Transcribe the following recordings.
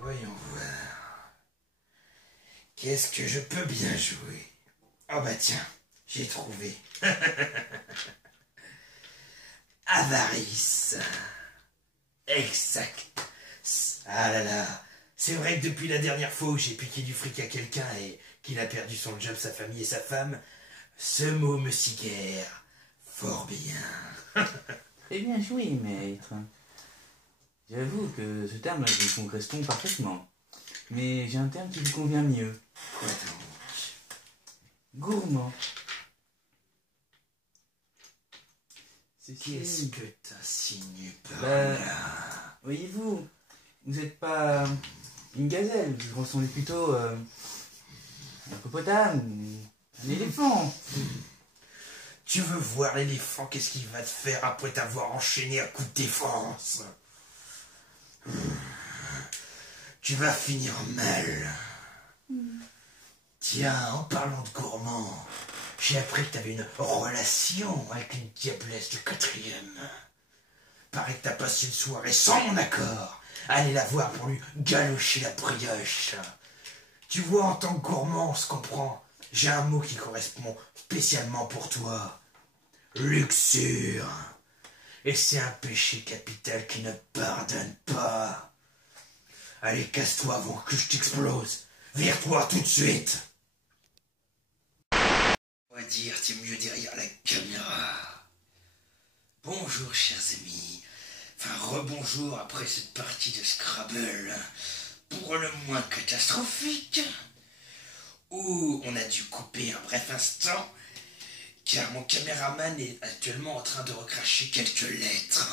Voyons voir. Qu'est-ce que je peux bien jouer? Oh bah tiens, j'ai trouvé. Avarice. Exact. Ah là là. C'est vrai que depuis la dernière fois où j'ai piqué du fric à quelqu'un et qu'il a perdu son job, sa famille et sa femme, ce mot me ciguère fort bien. Eh bien joué, maître. J'avoue que ce terme-là vous correspond parfaitement. Mais j'ai un terme qui vous convient mieux. Quoi donc? Gourmand. Qu'est-ce que t'insinues par Bah, là? voyez-vous, vous n'êtes pas une gazelle, vous ressemblez plutôt à un hippopotame, un éléphant. Tu veux voir l'éléphant, qu'est-ce qu'il va te faire après t'avoir enchaîné à coups de défense? Tu vas finir mal. Tiens, en parlant de gourmand, j'ai appris que t'avais une relation avec une diablesse du 4e. Paraît que t'as passé une soirée sans mon accord. Allez la voir pour lui galocher la brioche. Tu vois, en tant que gourmand, on se comprend. J'ai un mot qui correspond spécialement pour toi. Luxure. Et c'est un péché capital qui ne pardonne pas. Allez, casse-toi avant que je t'explose. Vire-toi tout de suite. On va dire, t'es mieux derrière la caméra. Bonjour, chers amis. Enfin, rebonjour après cette partie de Scrabble, pour le moins catastrophique, où on a dû couper un bref instant, car mon caméraman est actuellement en train de recracher quelques lettres.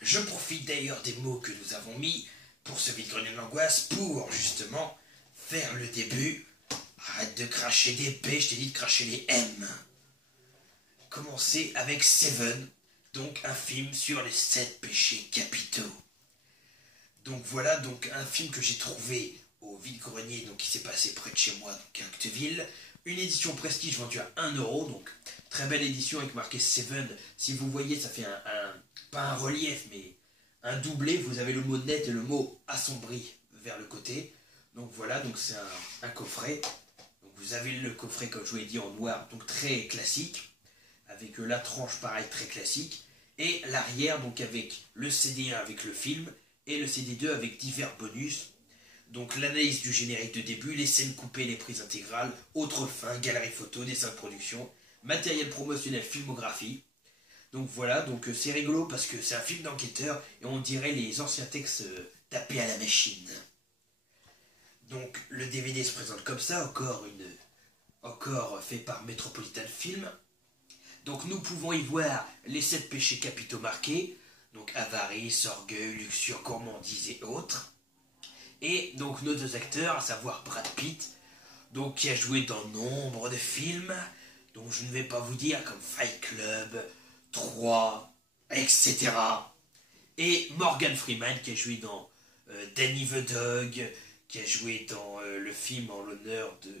Je profite d'ailleurs des mots que nous avons mis pour ce vide-grenier de l'angoisse, pour justement faire le début. Arrête de cracher des P, je t'ai dit de cracher les M. Commencer avec Seven, donc un film sur les 7 péchés capitaux. Donc voilà, donc un film que j'ai trouvé au vide-grenier, donc qui s'est passé près de chez moi, donc à Octeville. Une édition prestige vendue à 1 euro, donc très belle édition avec marqué Seven. Si vous voyez, ça fait pas un relief, mais un doublé. Vous avez le mot net et le mot assombri vers le côté. Donc voilà, donc c'est un coffret. Donc vous avez le coffret, comme je vous l'ai dit, en noir, donc très classique, avec la tranche pareil très classique, et l'arrière donc avec le CD1 avec le film, et le CD2 avec divers bonus. Donc l'analyse du générique de début, les scènes coupées, les prises intégrales, autres fins, galerie photo, dessin de production, matériel promotionnel, filmographie. Donc voilà, donc c'est rigolo parce que c'est un film d'enquêteur et on dirait les anciens textes tapés à la machine. Donc le DVD se présente comme ça, encore fait par Metropolitan Film. Donc nous pouvons y voir les 7 péchés capitaux marqués, donc avarice, orgueil, luxure, gourmandise et autres. Et donc nos deux acteurs, à savoir Brad Pitt, donc qui a joué dans nombre de films, donc je ne vais pas vous dire, comme Fight Club, 3, etc. Et Morgan Freeman qui a joué dans Danny the Dog, qui a joué dans le film en l'honneur de...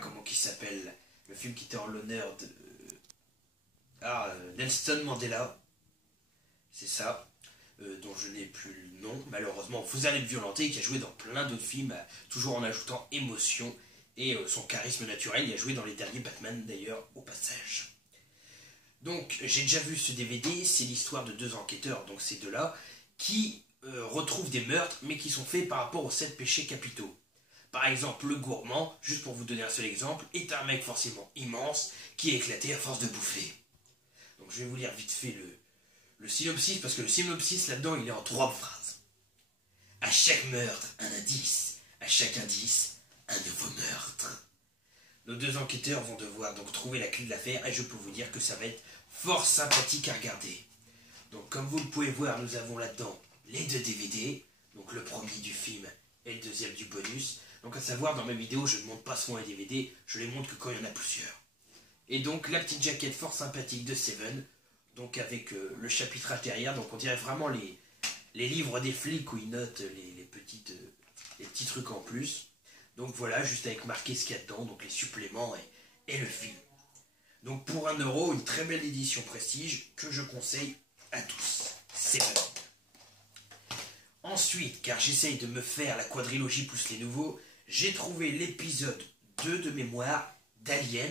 comment qu'il s'appelle? Le film qui était en l'honneur de... Nelson Mandela. C'est ça. Dont je n'ai plus le nom, malheureusement. Vous allez le violenter, qui a joué dans plein d'autres films, toujours en ajoutant émotion et son charisme naturel. Il a joué dans les derniers Batman, d'ailleurs, au passage. Donc, j'ai déjà vu ce DVD, c'est l'histoire de 2 enquêteurs, donc ces deux-là, qui retrouvent des meurtres, mais qui sont faits par rapport aux 7 péchés capitaux. Par exemple, le gourmand, juste pour vous donner un seul exemple, est un mec forcément immense, qui est éclaté à force de bouffer. Donc, je vais vous lire vite fait le synopsis, parce que le synopsis, là-dedans, il est en 3 phrases. À chaque meurtre, un indice. À chaque indice, un nouveau meurtre. Nos 2 enquêteurs vont devoir donc trouver la clé de l'affaire, et je peux vous dire que ça va être fort sympathique à regarder. Donc, comme vous le pouvez voir, nous avons là-dedans les 2 DVD, donc le premier du film et le deuxième du bonus. Donc, à savoir, dans mes vidéos, je ne montre pas souvent les DVD, je les montre que quand il y en a plusieurs. Et donc, la petite jaquette fort sympathique de Seven, donc avec le chapitrage derrière, donc on dirait vraiment les livres des flics où ils notent les petits trucs en plus. Donc voilà, juste avec marqué ce qu'il y a dedans, donc les suppléments et le film. Donc pour 1 euro, une très belle édition prestige que je conseille à tous. C'est bon. Ensuite, car j'essaye de me faire la quadrilogie plus les nouveaux, j'ai trouvé l'épisode 2 de mémoire d'Alien.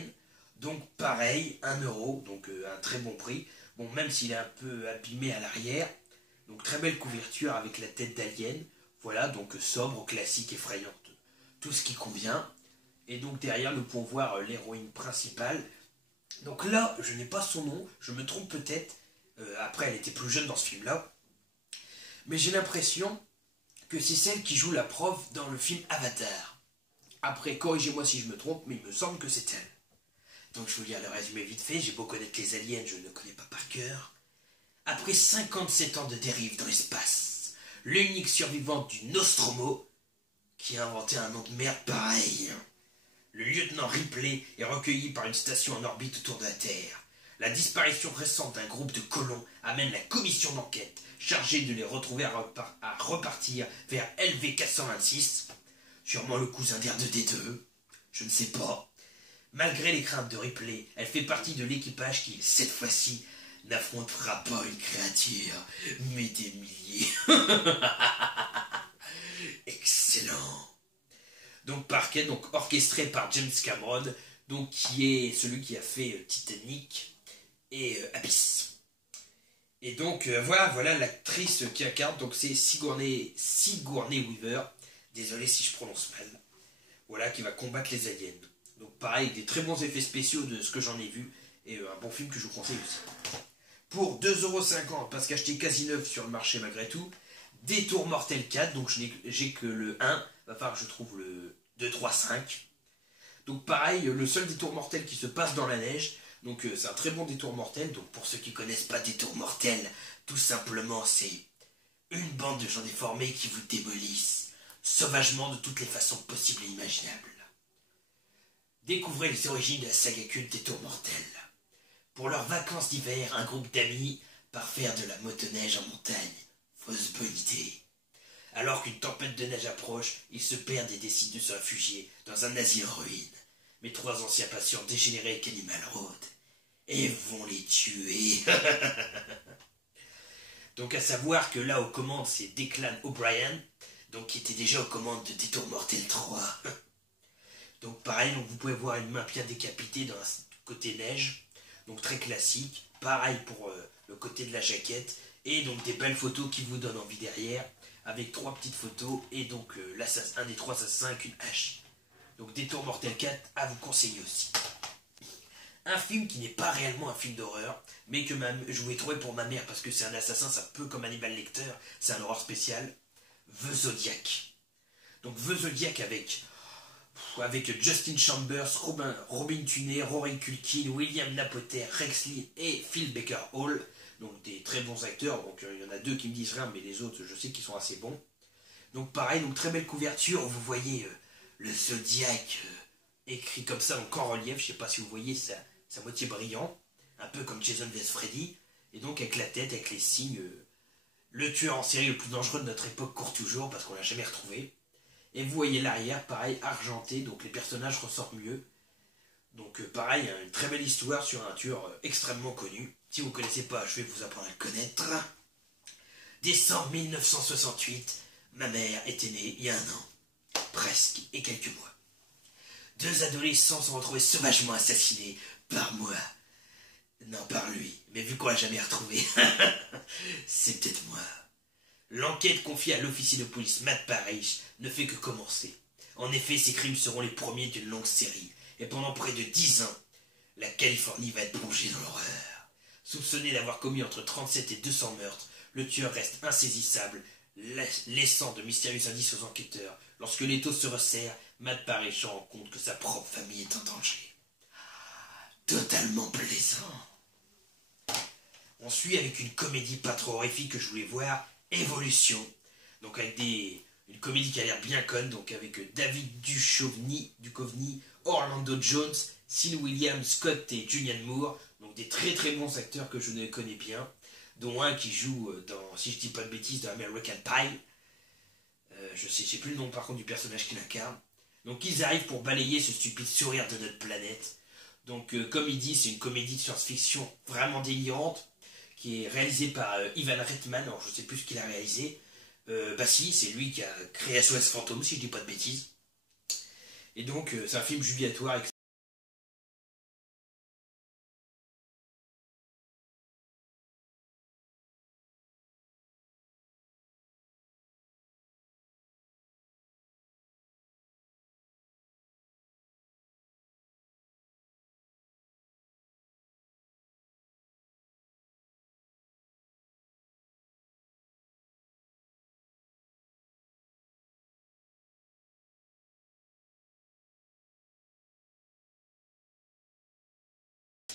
Donc pareil, 1 €, donc un très bon prix. Bon, même s'il est un peu abîmé à l'arrière. Donc très belle couverture avec la tête d'Alien. Voilà, donc sobre, classique, effrayante. Tout ce qui convient. Et donc derrière, nous pouvons voir l'héroïne principale. Donc là, je n'ai pas son nom, je me trompe peut-être. Après, elle était plus jeune dans ce film-là. Mais j'ai l'impression que c'est celle qui joue la prof dans le film Avatar. Après, corrigez-moi si je me trompe, mais il me semble que c'est elle. Donc je vais vous lire le résumé vite fait. J'ai beau connaître les aliens, je ne le connais pas par cœur. Après 57 ans de dérive dans l'espace, l'unique survivante du Nostromo, qui a inventé un nom de merde pareil, le lieutenant Ripley est recueilli par une station en orbite autour de la Terre. La disparition récente d'un groupe de colons amène la commission d'enquête chargée de les retrouver à repartir vers LV-426, sûrement le cousin d'R2D2, je ne sais pas. Malgré les craintes de Ripley, elle fait partie de l'équipage qui, cette fois-ci, n'affrontera pas une créature, mais des milliers. Excellent. Donc Parquet, donc orchestré par James Cameron, donc qui est celui qui a fait Titanic et Abyss. Et donc voilà l'actrice qui incarne, donc c'est Sigourney Weaver, désolé si je prononce mal, voilà, qui va combattre les aliens. Donc pareil, des très bons effets spéciaux de ce que j'en ai vu, et un bon film que je vous conseille aussi. Pour 2,50 €, parce qu'acheter quasi neuf sur le marché malgré tout, Détour Mortel 4, donc j'ai que le 1, va falloir que je trouve le 2, 3, 5. Donc pareil, le seul détour mortel qui se passe dans la neige, donc c'est un très bon détour mortel. Donc pour ceux qui ne connaissent pas Détour Mortel, tout simplement c'est une bande de gens déformés qui vous démolissent sauvagement de toutes les façons possibles et imaginables. Découvrez les origines de la saga culte Détour Mortel. Pour leurs vacances d'hiver, un groupe d'amis part faire de la motoneige en montagne. Fausse bonne idée. Alors qu'une tempête de neige approche, ils se perdent et décident de se réfugier dans un asile en ruine. Mais 3 anciens patients dégénérés avec Animal Road et vont les tuer. Donc à savoir que là aux commandes c'est Declan O'Brien, donc qui était déjà aux commandes de Détour Mortel 3. Donc pareil, donc vous pouvez voir une main bien décapitée dans un côté neige, donc très classique. Pareil pour le côté de la jaquette, et donc des belles photos qui vous donnent envie derrière, avec 3 petites photos, et donc un des 3 assassins avec une hache. Donc Détour Mortel 4 à vous conseiller aussi. Un film qui n'est pas réellement un film d'horreur, mais que je voulais trouver pour ma mère, parce que c'est un assassin, c'est un peu comme Hannibal Lecter, c'est un horreur spécial. The Zodiac. Donc The Zodiac avec Justin Chambers, Robin Tunney, Rory Culkin, William Napoter, Rex Lee et Phil Baker Hall. Donc des très bons acteurs, donc il y en a 2 qui me disent rien, mais les autres je sais qu'ils sont assez bons. Donc pareil, donc très belle couverture, vous voyez le Zodiac écrit comme ça, donc en relief, je sais pas si vous voyez, sa moitié brillant, un peu comme Jason vs Freddy, et donc avec la tête, avec les signes, le tueur en série le plus dangereux de notre époque court toujours, parce qu'on l'a jamais retrouvé. Et vous voyez l'arrière, pareil, argenté, donc les personnages ressortent mieux. Donc pareil, une très belle histoire sur un tueur extrêmement connu. Si vous ne connaissez pas, je vais vous apprendre à le connaître. Décembre 1968, ma mère était née il y a 1 an, presque, et quelques mois. 2 adolescents sont retrouvés sauvagement assassinés par moi. Non, par lui, mais vu qu'on l'a jamais retrouvé, c'est peut-être moi. L'enquête confiée à l'officier de police Matt Parrish ne fait que commencer. En effet, ces crimes seront les premiers d'une longue série, et pendant près de 10 ans, la Californie va être plongée dans l'horreur. Soupçonné d'avoir commis entre 37 et 200 meurtres, le tueur reste insaisissable, laissant de mystérieux indices aux enquêteurs. Lorsque l'étau se resserre, Matt Parrish se rend compte que sa propre famille est en danger. Totalement plaisant. On suit avec une comédie pas trop horrifique que je voulais voir, Évolution. Donc avec une comédie qui a l'air bien conne, donc avec David Duchovny, Orlando Jones, Sean William Scott et Julianne Moore. Donc des très très bons acteurs que je ne connais bien, dont un qui joue dans, si je dis pas de bêtises, dans American Pie. Je sais plus le nom par contre du personnage qu'il incarne. Donc ils arrivent pour balayer ce stupide sourire de notre planète. Donc comme il dit, c'est une comédie de science-fiction vraiment délirante, qui est réalisée par Ivan Reitman, alors je sais plus ce qu'il a réalisé. Bah si, c'est lui qui a créé SOS Fantôme, si je dis pas de bêtises. Et donc, c'est un film jubilatoire.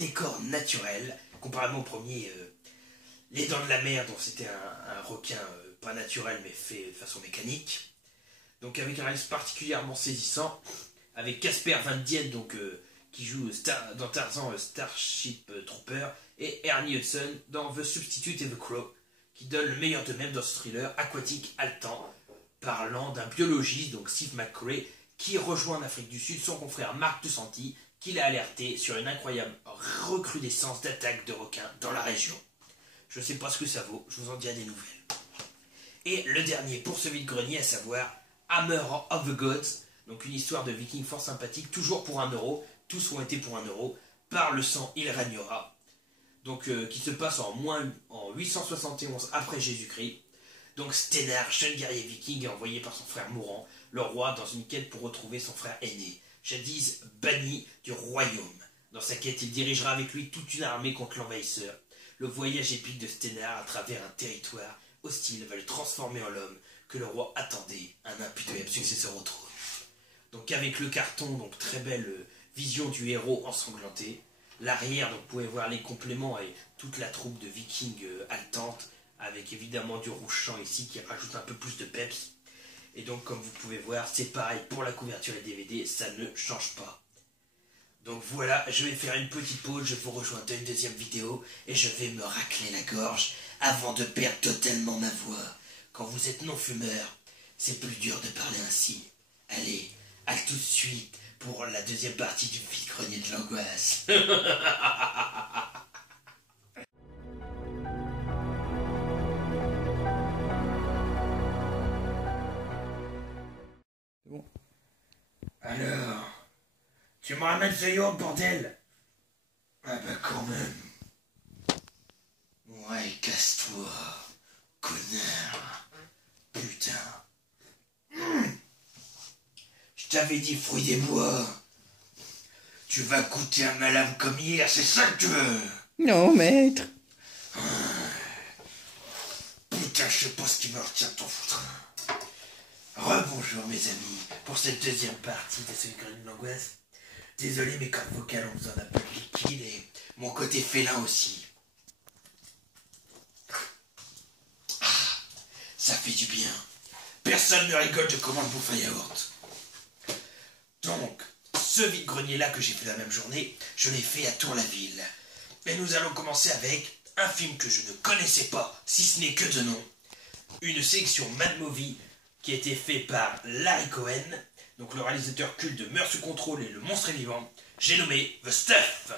Décor naturel, comparément au premier, Les Dents de la Mer, dont c'était un requin pas naturel mais fait de façon mécanique. Donc avec un réalisme particulièrement saisissant, avec Casper Van Dien, donc, qui joue dans Tarzan Starship Trooper, et Ernie Hudson dans The Substitute et The Crow, qui donne le meilleur d'eux-mêmes dans ce thriller aquatique haletant, parlant d'un biologiste, donc Steve McCrae, qui rejoint en Afrique du Sud son confrère Marc DeSanti, qui l'a alerté sur une incroyable recrudescence d'attaques de requins dans la région. Je ne sais pas ce que ça vaut, je vous en dirai des nouvelles. Et le dernier pour ce vide-grenier, à savoir Hammer of the Gods, donc une histoire de vikings fort sympathique, toujours pour 1€, tous ont été pour 1€, par le sang il régnera, donc qui se passe en 871 après Jésus-Christ. Donc Steinar, jeune guerrier viking, est envoyé par son frère mourant, le roi, dans une quête pour retrouver son frère aîné, jadis banni du royaume. Dans sa quête, il dirigera avec lui toute une armée contre l'envahisseur. Le voyage épique de Steinar à travers un territoire hostile va le transformer en l'homme que le roi attendait, un impitoyable successeur au trône. Donc avec le carton, donc très belle vision du héros ensanglanté. L'arrière, donc vous pouvez voir les compléments et toute la troupe de vikings haletante, avec évidemment du rouge champ ici qui rajoute un peu plus de peps. Et donc comme vous pouvez voir, c'est pareil pour la couverture et DVD, ça ne change pas. Donc voilà, je vais faire une petite pause, je vous rejoins dans une deuxième vidéo et je vais me racler la gorge avant de perdre totalement ma voix. Quand vous êtes non-fumeur, c'est plus dur de parler ainsi. Allez, à tout de suite pour la deuxième partie du vide-grenier de l'angoisse. Bon. Alors, tu me ramènes ce yaourt, bordel? Ah bah quand même. Ouais, casse-toi, connard. Putain. Je t'avais dit fruits des bois. Tu vas goûter un malade comme hier, c'est ça que tu veux? Non, maître. Putain, je sais pas ce qui me retient de t'en foutre. Rebonjour mes amis, pour cette deuxième partie de ce vide-grenier de l'angoisse. Désolé, mes cordes vocales ont besoin d'un peu de liquide et mon côté félin aussi. Ah, ça fait du bien. Personne ne rigole de comment je bouffe un yaourt. Donc, ce vide-grenier-là que j'ai fait la même journée, je l'ai fait à Tour-la-Ville. Et nous allons commencer avec un film que je ne connaissais pas, si ce n'est que de nom. Une sélection Mad Movie qui a été fait par Larry Cohen, donc le réalisateur culte de Meurtre sous contrôle et Le Monstre est vivant. J'ai nommé The Stuff.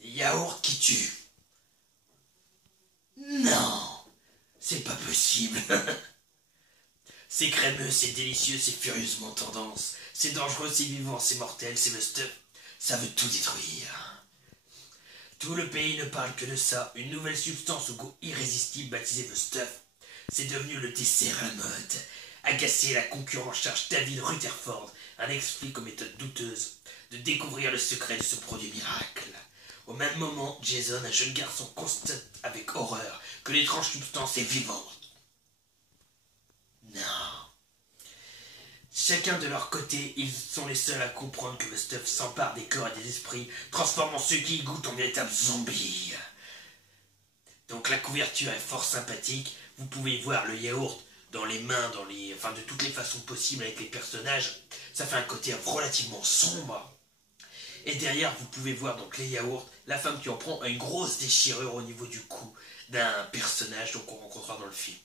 Yaourt qui tue. Non, c'est pas possible. C'est crémeux, c'est délicieux, c'est furieusement tendance. C'est dangereux, c'est vivant, c'est mortel, c'est The Stuff. Ça veut tout détruire. Tout le pays ne parle que de ça. Une nouvelle substance au goût irrésistible baptisée The Stuff. C'est devenu le dessert à la mode. Agacé, la concurrence charge David Rutherford, un ex-flic aux méthodes douteuses, de découvrir le secret de ce produit miracle. Au même moment, Jason, un jeune garçon, constate avec horreur que l'étrange substance est vivante. Non. Chacun de leur côté, ils sont les seuls à comprendre que le stuff s'empare des corps et des esprits, transformant ceux qui y goûtent en véritables zombies. Donc la couverture est fort sympathique. Vous pouvez voir le yaourt dans les mains, de toutes les façons possibles avec les personnages. Ça fait un côté relativement sombre. Et derrière, vous pouvez voir donc les yaourts. La femme qui en prend a une grosse déchirure au niveau du cou d'un personnage qu'on rencontrera dans le film.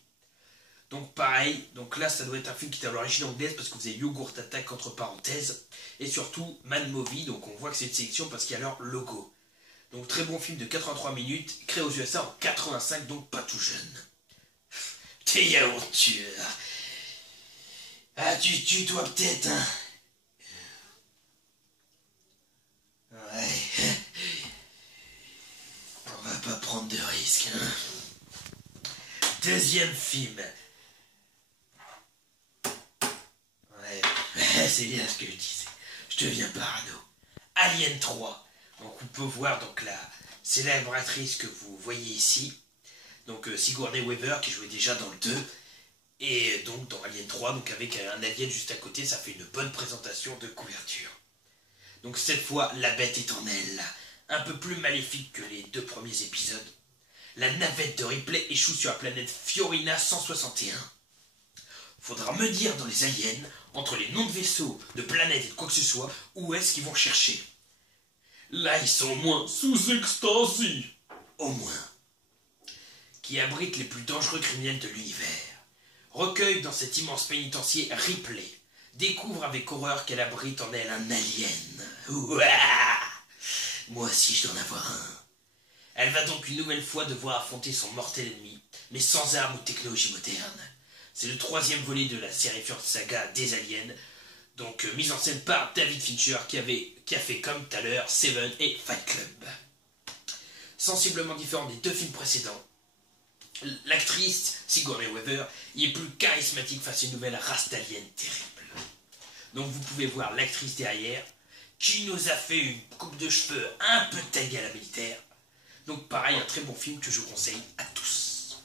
Donc pareil, donc là ça doit être un film qui est à l'origine anglaise parce que vous avez Yoghurt Attack entre parenthèses. Et surtout Mad Movie, donc on voit que c'est une sélection parce qu'il y a leur logo. Donc très bon film de 83 minutes, créé aux USA en 85, donc pas tout jeune. T'es yaourture. Ah, tu dois peut-être, hein. Ouais. On va pas prendre de risques, hein. Deuxième film. Ouais, c'est bien ce que je disais. Je deviens parano. Alien 3. Donc on peut voir donc la célèbre actrice que vous voyez ici. Donc Sigourney Weaver qui jouait déjà dans le 2. Et donc dans Alien 3, donc avec un alien juste à côté, ça fait une bonne présentation de couverture. Donc cette fois, la bête est en elle. Un peu plus maléfique que les 2 premiers épisodes. La navette de Ripley échoue sur la planète Fiorina 161. Faudra me dire dans les aliens, entre les noms de vaisseaux, de planètes et de quoi que ce soit, où est-ce qu'ils vont chercher. Là, ils sont au moins sous extasie. Au moins. Qui abrite les plus dangereux criminels de l'univers. Recueille dans cet immense pénitencier Ripley. Découvre avec horreur qu'elle abrite en elle un alien. Ouah, moi aussi, je dois en avoir un. Elle va donc une nouvelle fois devoir affronter son mortel ennemi, mais sans armes ou technologie moderne. C'est le 3e volet de la série saga des aliens, donc mise en scène par David Fincher qui a fait comme tout à l'heure Seven et Fight Club. Sensiblement différent des 2 films précédents, l'actrice Sigourney Weaver y est plus charismatique face à une nouvelle race d'aliens terrible. Donc vous pouvez voir l'actrice derrière qui nous a fait une coupe de cheveux un peu taillée à la militaire. Donc pareil, un très bon film que je conseille à tous.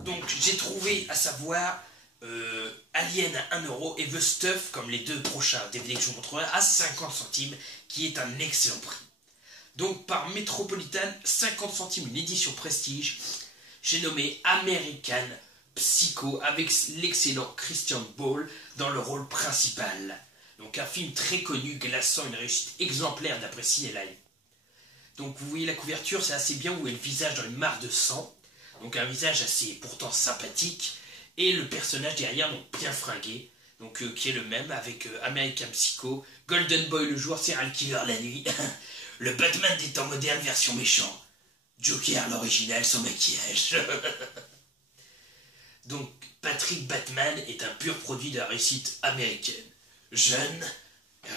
Donc j'ai trouvé à savoir Alien à 1€ et The Stuff, comme les 2 prochains DVD que je vous montrerai, à 50 centimes, qui est un excellent prix. Donc par Metropolitan, 50 centimes, une édition prestige. J'ai nommé American Psycho avec l'excellent Christian Bale dans le rôle principal. Donc un film très connu, glaçant, une réussite exemplaire d'après Ciné Live. Donc vous voyez la couverture, c'est assez bien, où est le visage dans une mare de sang. Donc un visage assez pourtant sympathique. Et le personnage derrière, donc bien fringué, donc qui est le même avec American Psycho, Golden Boy le jour, Serial Killer la nuit, le Batman des temps modernes version méchant, Joker l'original sans maquillage. Donc Patrick Batman est un pur produit de la réussite américaine. Jeune,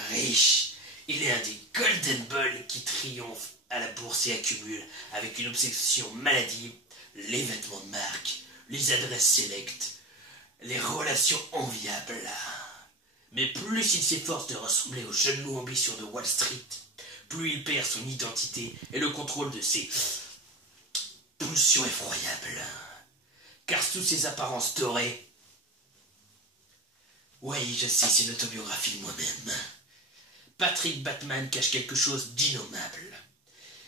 riche, il est un des Golden Boy qui triomphe à la bourse et accumule, avec une obsession maladive, les vêtements de marque, les adresses sélectes, les relations enviables. Mais plus il s'efforce de ressembler aux jeunes loups ambitieux de Wall Street, plus il perd son identité et le contrôle de ses pulsions effroyables. Car sous ses apparences dorées... Oui, je sais, c'est une autobiographie de moi-même. Patrick Batman cache quelque chose d'innommable.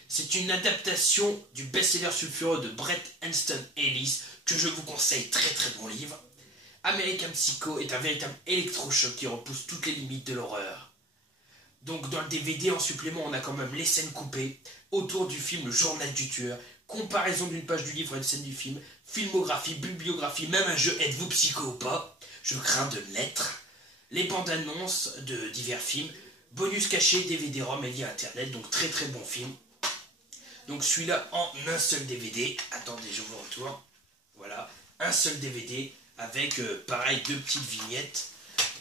C'est une adaptation du best-seller sulfureux de Bret Easton Ellis, que je vous conseille, très très bon livre. American Psycho est un véritable électrochoc qui repousse toutes les limites de l'horreur. Donc dans le DVD en supplément, on a quand même les scènes coupées autour du film Le Journal du Tueur, comparaison d'une page du livre et une scène du film, filmographie, bibliographie, même un jeu Êtes-vous psycho ou pas? Je crains de l'être. Les bandes annonces de divers films, bonus caché, DVD-ROM et lien internet, donc très très bon film. Donc celui-là en un seul DVD. Attendez, je vous retourne. Voilà, un seul DVD avec pareil 2 petites vignettes.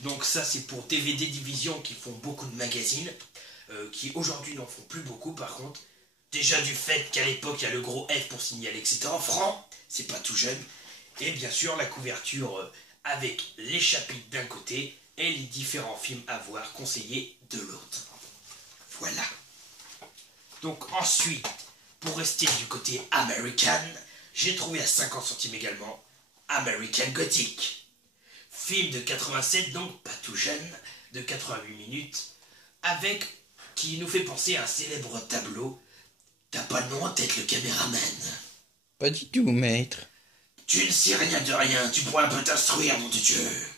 Donc ça c'est pour DVD Division qui font beaucoup de magazines, qui aujourd'hui n'en font plus beaucoup par contre. Déjà du fait qu'à l'époque il y a le gros F pour signaler que c'était en franc, c'est pas tout jeune. Et bien sûr la couverture avec les chapitres d'un côté et les différents films à voir conseillés de l'autre. Voilà. Donc ensuite, pour rester du côté American, j'ai trouvé à 50 centimes également American Gothic. Film de 87, donc pas tout jeune, de 88 minutes, avec qui nous fait penser à un célèbre tableau. T'as pas le nom en tête, le caméraman? Pas du tout, maître. Tu ne sais rien de rien, tu pourrais un peu t'instruire, nom de Dieu.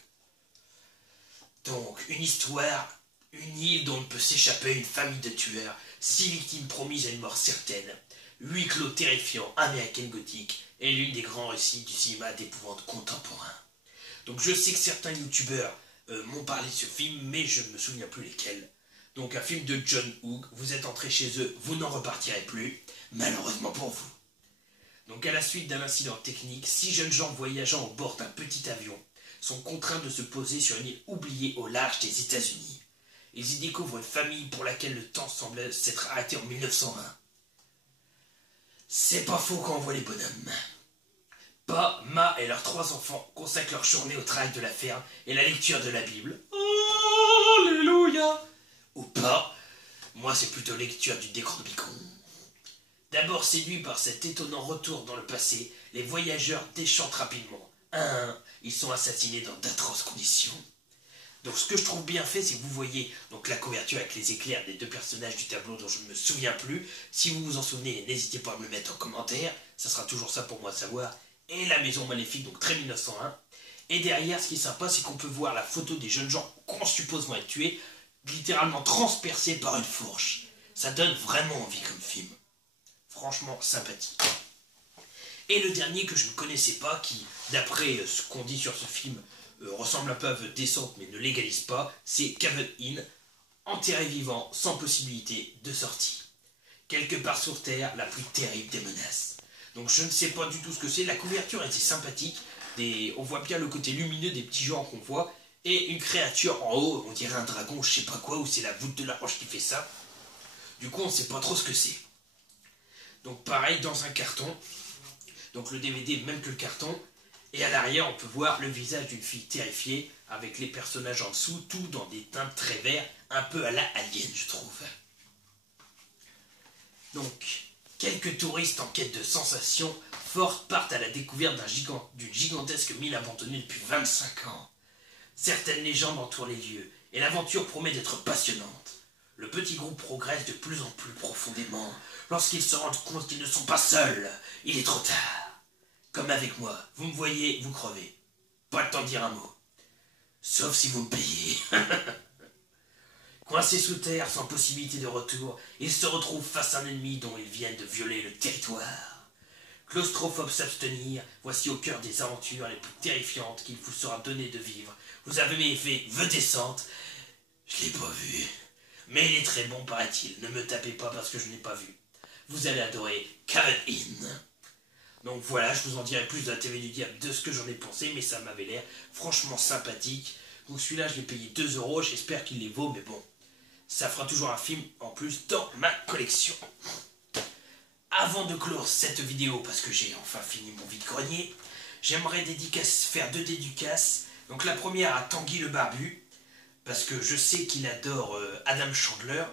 Donc, une histoire, une île dont ne peut s'échapper une famille de tueurs, 6 victimes promises à une mort certaine, 8 clos terrifiants, American Gothic, et l'une des grands récits du cinéma d'épouvante contemporain. Donc je sais que certains youtubeurs m'ont parlé de ce film, mais je ne me souviens plus lesquels. Donc un film de John Hughes, vous êtes entré chez eux, vous n'en repartirez plus, malheureusement pour vous. Donc à la suite d'un incident technique, 6 jeunes gens voyageant au bord d'un petit avion sont contraints de se poser sur une île oubliée au large des États-Unis. Ils y découvrent une famille pour laquelle le temps semble s'être arrêté en 1901. C'est pas faux quand on voit les bonhommes. Pa, Ma et leurs 3 enfants consacrent leur journée au travail de la ferme et la lecture de la Bible. Alléluia. Ou pas, moi c'est plutôt lecture du Décrombicon. D'abord séduits par cet étonnant retour dans le passé, les voyageurs déchantent rapidement. Un à un, ils sont assassinés dans d'atroces conditions. Donc ce que je trouve bien fait, c'est que vous voyez donc la couverture avec les éclairs des 2 personnages du tableau dont je ne me souviens plus. Si vous vous en souvenez, n'hésitez pas à me le mettre en commentaire, ça sera toujours ça pour moi de savoir. Et la maison maléfique, donc très 1901. Et derrière, ce qui est sympa, c'est qu'on peut voir la photo des jeunes gens qu'on suppose vont être tués, littéralement transpercés par une fourche. Ça donne vraiment envie comme film. Franchement sympathique. Et le dernier que je ne connaissais pas, qui, d'après ce qu'on dit sur ce film, ressemble un peu à The Descent mais ne légalise pas, c'est Cave In, enterré vivant, sans possibilité de sortie. Quelque part sur Terre, la plus terrible des menaces. Donc je ne sais pas du tout ce que c'est, la couverture était sympathique, on voit bien le côté lumineux des petits gens qu'on voit, et une créature en haut, on dirait un dragon, je sais pas quoi, ou c'est la voûte de la roche qui fait ça. Du coup on ne sait pas trop ce que c'est. Donc pareil, dans un carton, donc le DVD même que le carton, et à l'arrière on peut voir le visage d'une fille terrifiée, avec les personnages en dessous, tout dans des teintes très verts, un peu à la Alien je trouve. Donc, quelques touristes en quête de sensations fortes partent à la découverte d'une gigantesque mine abandonnée depuis 25 ans. Certaines légendes entourent les lieux, et l'aventure promet d'être passionnante. Le petit groupe progresse de plus en plus profondément. Lorsqu'ils se rendent compte qu'ils ne sont pas seuls, il est trop tard. Comme avec moi, vous me voyez, vous crevez. Pas le temps de dire un mot. Sauf si vous me payez. Coincés sous terre, sans possibilité de retour, ils se retrouvent face à un ennemi dont ils viennent de violer le territoire. Claustrophobes s'abstenir, voici au cœur des aventures les plus terrifiantes qu'il vous sera donné de vivre. Vous avez fait The Descent, je l'ai pas vu. Mais il est très bon, paraît-il. Ne me tapez pas parce que je n'ai pas vu. Vous allez adorer Cave In. Donc voilà, je vous en dirai plus de la TV du diable de ce que j'en ai pensé, mais ça m'avait l'air franchement sympathique. Donc celui-là, je l'ai payé 2 €, j'espère qu'il les vaut, mais bon, ça fera toujours un film en plus dans ma collection. Avant de clore cette vidéo, parce que j'ai enfin fini mon vide-grenier, j'aimerais faire 2 dédicaces. Donc la première à Tanguy le Barbu, parce que je sais qu'il adore Adam Chandler,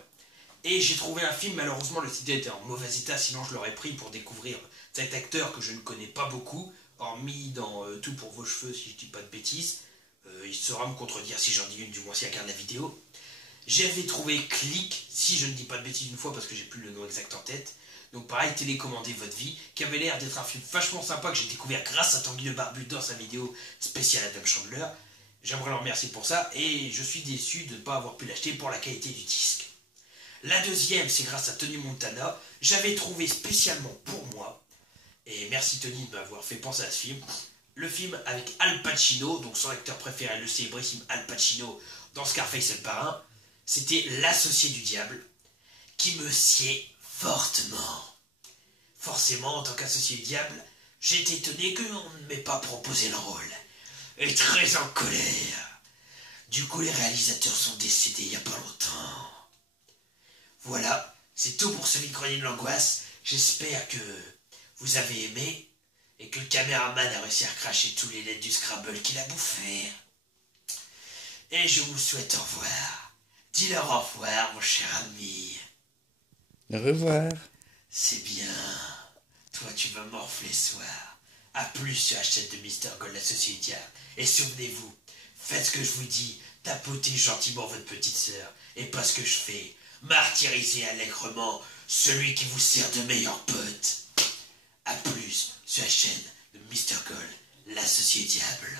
et j'ai trouvé un film, malheureusement le CD était en mauvais état, sinon je l'aurais pris pour découvrir cet acteur que je ne connais pas beaucoup, hormis dans Tout pour vos cheveux, si je dis pas de bêtises. Il saura me contredire si j'en dis une, du moins s'il regarde la vidéo. J'avais trouvé Click, si je ne dis pas de bêtises une fois parce que j'ai plus le nom exact en tête. Donc pareil, Télécommandez votre vie, qui avait l'air d'être un film vachement sympa que j'ai découvert grâce à Tanguy le Barbu dans sa vidéo spéciale Adam Chandler. J'aimerais le remercier pour ça et je suis déçu de ne pas avoir pu l'acheter pour la qualité du disque. La deuxième, c'est grâce à Tony Montana. J'avais trouvé spécialement pour moi, et merci Tony de m'avoir fait penser à ce film, le film avec Al Pacino, donc son acteur préféré, le célébrissime Al Pacino dans Scarface et le Parrain. C'était L'Associé du Diable, qui me sied fortement. Forcément, en tant qu'associé du diable, j'étais étonné qu'on ne m'ait pas proposé le rôle. Et très en colère. Du coup, les réalisateurs sont décédés il n'y a pas longtemps. Voilà, c'est tout pour ce vide-grenier de l'angoisse. J'espère que vous avez aimé et que le caméraman a réussi à recracher tous les lettres du Scrabble qu'il a bouffé. Et je vous souhaite au revoir. Dis-leur au revoir, mon cher ami. Au revoir. C'est bien. Toi, tu vas morfler ce soir. A plus sur la chaîne de Mr. Gold, l'associé du diable. Et souvenez-vous, faites ce que je vous dis. Tapotez gentiment votre petite sœur. Et pas ce que je fais. Martyrisez allègrement celui qui vous sert de meilleur pote. A plus sur la chaîne de Mr. Gold, l'associé diable.